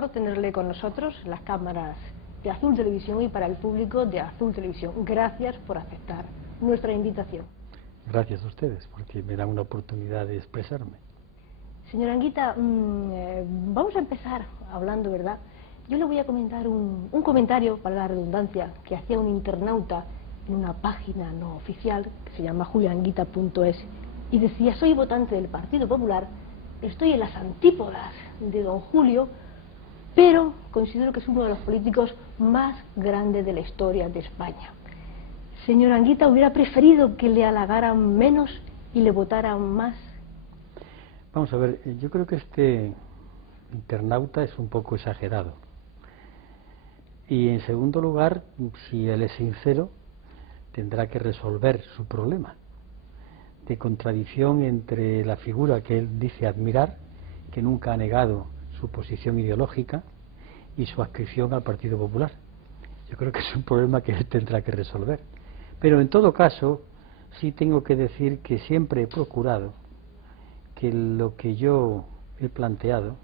honor tenerle con nosotros en las cámaras de Azul Televisión y para el público de Azul Televisión. Gracias por aceptar nuestra invitación. Gracias a ustedes, porque me dan una oportunidad de expresarme. Señora Anguita, vamos a empezar hablando, ¿verdad? Yo le voy a comentar un comentario, para la redundancia, que hacía un internauta en una página no oficial que se llama julianguita.es y decía: soy votante del Partido Popular, estoy en las antípodas de don Julio, pero considero que es uno de los políticos más grandes de la historia de España. Señora Anguita, ¿hubiera preferido que le halagaran menos y le votaran más? Vamos a ver, yo creo que este internauta es un poco exagerado. Y en segundo lugar, si él es sincero, tendrá que resolver su problema de contradicción entre la figura que él dice admirar, que nunca ha negado su posición ideológica, y su adscripción al Partido Popular. Yo creo que es un problema que él tendrá que resolver. Pero en todo caso, sí tengo que decir que siempre he procurado que lo que yo he planteado,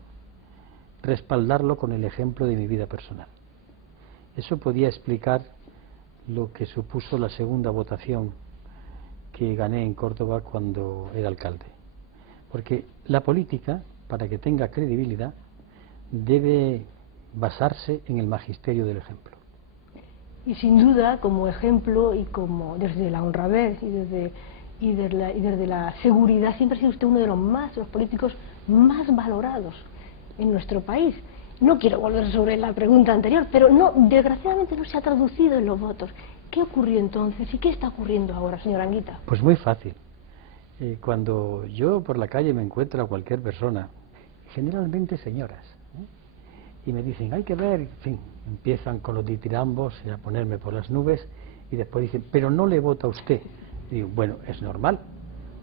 respaldarlo con el ejemplo de mi vida personal. Eso podía explicar lo que supuso la segunda votación que gané en Córdoba cuando era alcalde. Porque la política, para que tenga credibilidad, debe basarse en el magisterio del ejemplo. Y sin duda, como ejemplo y como desde la honradez y desde la seguridad, siempre ha sido usted uno de los políticos más valorados en nuestro país. No quiero volver sobre la pregunta anterior, pero no, desgraciadamente no se ha traducido en los votos. ¿Qué ocurrió entonces y qué está ocurriendo ahora, señora Anguita? Pues muy fácil. Cuando yo por la calle me encuentro a cualquier persona, generalmente señoras, y me dicen, hay que ver, en fin, empiezan con los ditirambos a ponerme por las nubes y después dicen, pero no le vota a usted. Y digo, bueno, es normal,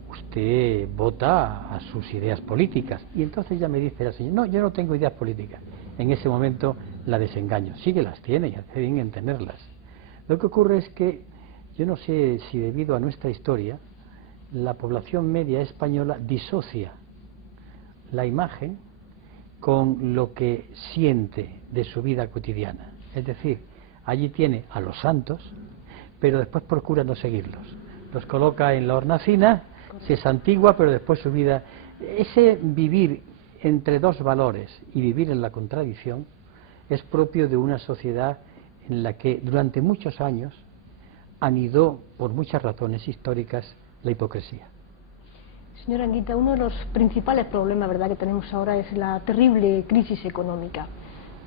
usted vota a sus ideas políticas. Y entonces ya me dice la señora, no, yo no tengo ideas políticas. En ese momento la desengaño. Sí que las tiene y hace bien en tenerlas. Lo que ocurre es que yo no sé si debido a nuestra historia la población media española disocia la imagen con lo que siente de su vida cotidiana. Es decir, allí tiene a los santos, pero después procura no seguirlos. Los coloca en la hornacina, se santigua, pero después su vida... Ese vivir entre dos valores y vivir en la contradicción es propio de una sociedad en la que durante muchos años anidó, por muchas razones históricas, la hipocresía. Señora Anguita, uno de los principales problemas, ¿verdad?, que tenemos ahora es la terrible crisis económica.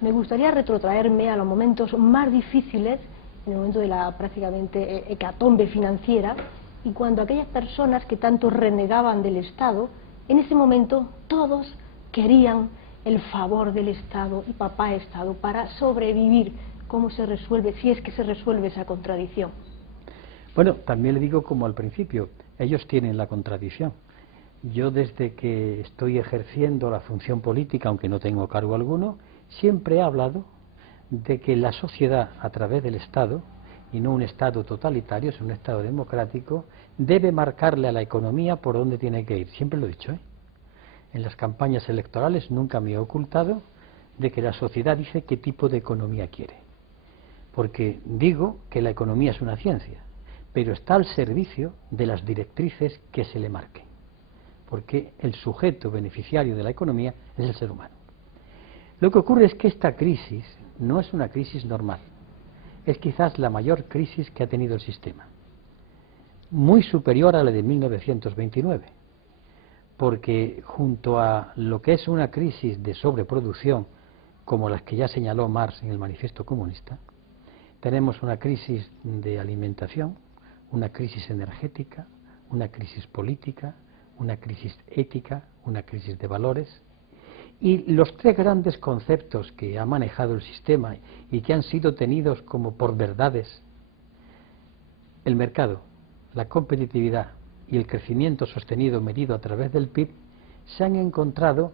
Me gustaría retrotraerme a los momentos más difíciles, en el momento de la prácticamente hecatombe financiera, y cuando aquellas personas que tanto renegaban del Estado, en ese momento todos querían el favor del Estado y papá Estado para sobrevivir. ¿Cómo se resuelve, si es que se resuelve esa contradicción? Bueno, también le digo como al principio, ellos tienen la contradicción. Yo desde que estoy ejerciendo la función política, aunque no tengo cargo alguno, siempre he hablado de que la sociedad, a través del Estado, y no un Estado totalitario, es un Estado democrático, debe marcarle a la economía por dónde tiene que ir. Siempre lo he dicho, En las campañas electorales nunca me he ocultado de que la sociedad dice qué tipo de economía quiere. Porque digo que la economía es una ciencia, pero está al servicio de las directrices que se le marquen. Porque el sujeto beneficiario de la economía es el ser humano. Lo que ocurre es que esta crisis no es una crisis normal, es quizás la mayor crisis que ha tenido el sistema, muy superior a la de 1929, porque junto a lo que es una crisis de sobreproducción, como las que ya señaló Marx en el Manifiesto Comunista, tenemos una crisis de alimentación, una crisis energética, una crisis política, una crisis ética, una crisis de valores, y los tres grandes conceptos que ha manejado el sistema y que han sido tenidos como por verdades, el mercado, la competitividad y el crecimiento sostenido medido a través del PIB, se han encontrado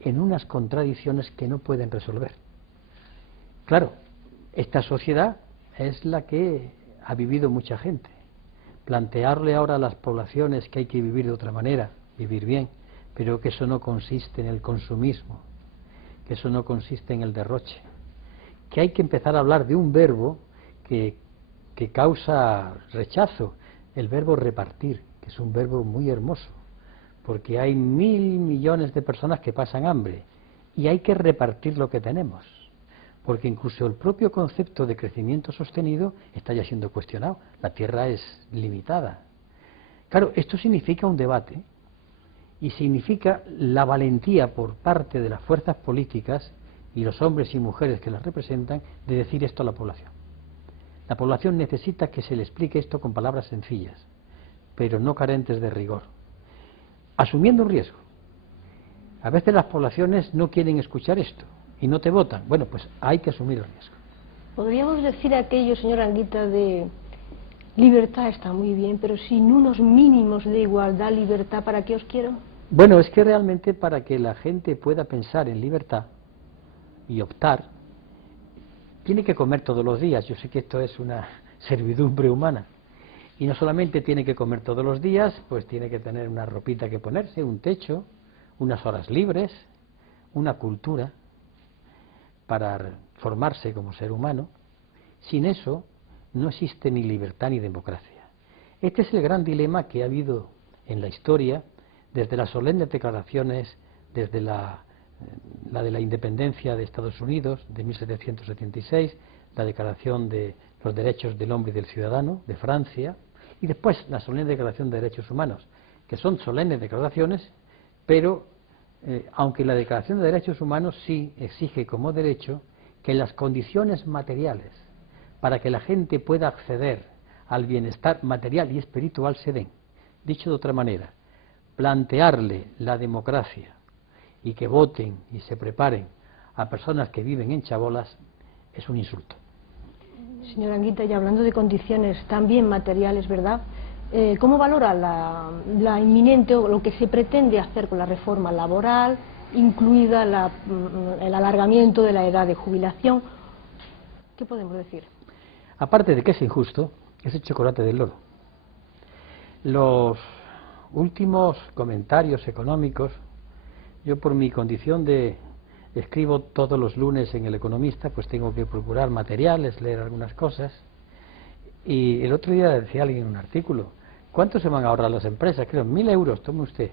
en unas contradicciones que no pueden resolver. Claro, esta sociedad es la que ha vivido mucha gente. Plantearle ahora a las poblaciones que hay que vivir de otra manera, vivir bien, pero que eso no consiste en el consumismo, que eso no consiste en el derroche, que hay que empezar a hablar de un verbo que causa rechazo, el verbo repartir, que es un verbo muy hermoso, porque hay 1.000 millones de personas que pasan hambre y hay que repartir lo que tenemos, porque incluso el propio concepto de crecimiento sostenido está ya siendo cuestionado, la Tierra es limitada. Claro, esto significa un debate y significa la valentía por parte de las fuerzas políticas y los hombres y mujeres que las representan de decir esto a la población. La población necesita que se le explique esto con palabras sencillas, pero no carentes de rigor, asumiendo un riesgo. A veces las poblaciones no quieren escuchar esto y no te votan. Bueno, pues hay que asumir el riesgo. ¿Podríamos decir aquello, señora Anguita, de libertad está muy bien, pero sin unos mínimos de igualdad, libertad, ¿para qué os quiero? Bueno, es que realmente para que la gente pueda pensar en libertad y optar, tiene que comer todos los días. Yo sé que esto es una servidumbre humana. Y no solamente tiene que comer todos los días, pues tiene que tener una ropita que ponerse, un techo, unas horas libres, una cultura para formarse como ser humano. Sin eso no existe ni libertad ni democracia. Este es el gran dilema que ha habido en la historia, desde las solemnes declaraciones, desde la de la independencia de Estados Unidos de 1776, la Declaración de los Derechos del Hombre y del Ciudadano de Francia, y después la solemne Declaración de Derechos Humanos, que son solemnes declaraciones, pero aunque la Declaración de Derechos Humanos sí exige como derecho que las condiciones materiales para que la gente pueda acceder al bienestar material y espiritual se den. Dicho de otra manera, plantearle la democracia y que voten y se preparen a personas que viven en chabolas es un insulto. Señora Anguita, y hablando de condiciones también materiales, ¿verdad? ¿Cómo valora la inminente o lo que se pretende hacer con la reforma laboral, incluida el alargamiento de la edad de jubilación? ¿Qué podemos decir? Aparte de que es injusto, es el chocolate del loro. Los últimos comentarios económicos, yo por mi condición de escribo todos los lunes en El Economista, pues tengo que procurar materiales, leer algunas cosas, y el otro día decía alguien en un artículo, ¿cuánto se van a ahorrar las empresas? Creo, 1.000 euros, tome usted.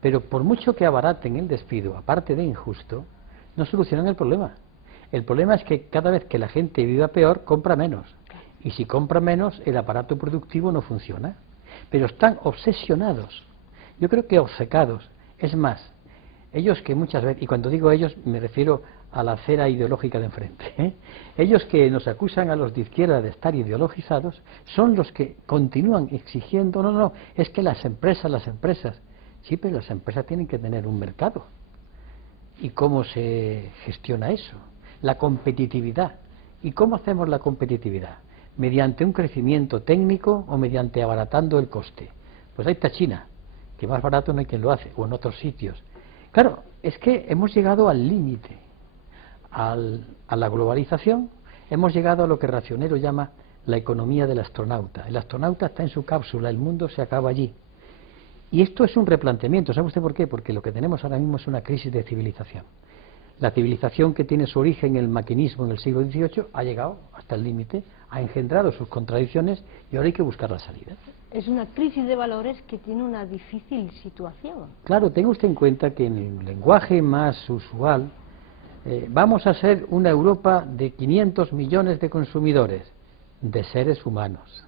Pero por mucho que abaraten el despido, aparte de injusto, no solucionan el problema. El problema es que cada vez que la gente viva peor, compra menos. Y si compra menos, el aparato productivo no funciona. Pero están obsesionados, yo creo que obcecados. Es más, ellos que muchas veces, y cuando digo ellos me refiero a la acera ideológica de enfrente, ellos que nos acusan a los de izquierda de estar ideologizados, son los que continúan exigiendo, no, es que las empresas, sí, pero las empresas tienen que tener un mercado. ¿Y cómo se gestiona eso? La competitividad. ¿Y cómo hacemos la competitividad? ¿Mediante un crecimiento técnico o mediante abaratando el coste? Pues ahí está China, que más barato no hay quien lo hace, o en otros sitios. Claro, es que hemos llegado al límite, a la globalización, hemos llegado a lo que Racionero llama la economía del astronauta. El astronauta está en su cápsula, el mundo se acaba allí. Y esto es un replanteamiento, ¿sabe usted por qué? Porque lo que tenemos ahora mismo es una crisis de civilización. La civilización que tiene su origen en el maquinismo en el siglo XVIII ha llegado hasta el límite, ha engendrado sus contradicciones y ahora hay que buscar la salida. Es una crisis de valores que tiene una difícil situación. Claro, tenga usted en cuenta que en el lenguaje más usual vamos a ser una Europa de 500 millones de consumidores, de seres humanos.